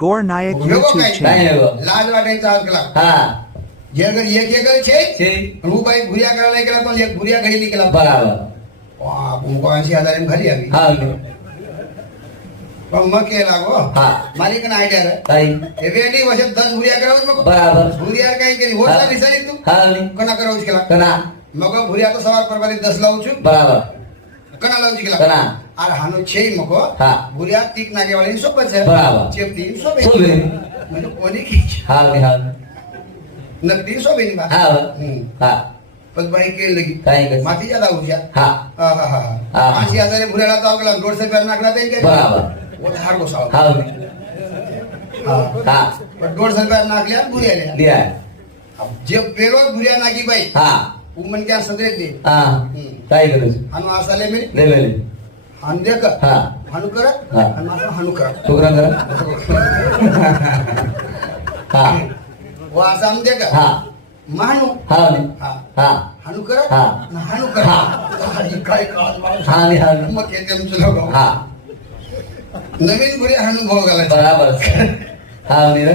Gore Nayak ભોગવો YouTube કાંઈ. channel. લાજ વાટે ચાલ કલાક હા જે અગર એક છે છે હું ભાઈ ભૂરિયા કરા લઈ ગયેલા તો એક ભૂરિયા ગઈ લઈ ગયેલા બરાબર વાહ હું 80,000 એમ ખરી આવી હા પણ મકે લાગો હા મારી કને આઈડિયા રે કઈ એવે ની વસે 10 ભૂરિયા કરાવું મકો બરાબર ભૂરિયા કઈ કરી હોતા વિચારી તું હા ની કના કરાવું છે કલા કના મકો ભૂરિયા તો સવાર પરવારી 10 લાવું છું બરાબર કના લાવું છે કલા કના આ હાનું છે ઈ મકો હા ભૂરિયા તીક નાગે વાળી શું છે બરાબર ચેપ 300 શું બે બે મને કોની કી હા ની હા ન 300 બે ની વાત હા હા પછી ભાઈ કે લગી કઈ કઈ માથી જ્યાદા આવું છે હા હા હા હા હા. 80,000 ભૂરિયા તો આગળ 150 રૂપિયા નાખલા દે કે બરાબર वो तो हार को साव હા हाँ હા पर 150 रुपया नाक लिया बुरिया लिया દિયા अब जब पेलो बुरिया नाकी भाई હા उमन क्या सदरे दे હા કઈ કરું છું हनु आसाले में લે લે લે हन देख હા हनु कर हाँ. हनु आसा हनु कर છોકરા કરે હા वो आसा हम देख હા मानु હા ની हाँ હા हनु कर हाँ. ना हनु कर हाँ. ये काय काज मारो હા ની હા मग के तेम चलो હા नवीन बुरिया हनु भाव घालायचा બરાબર હા ની રે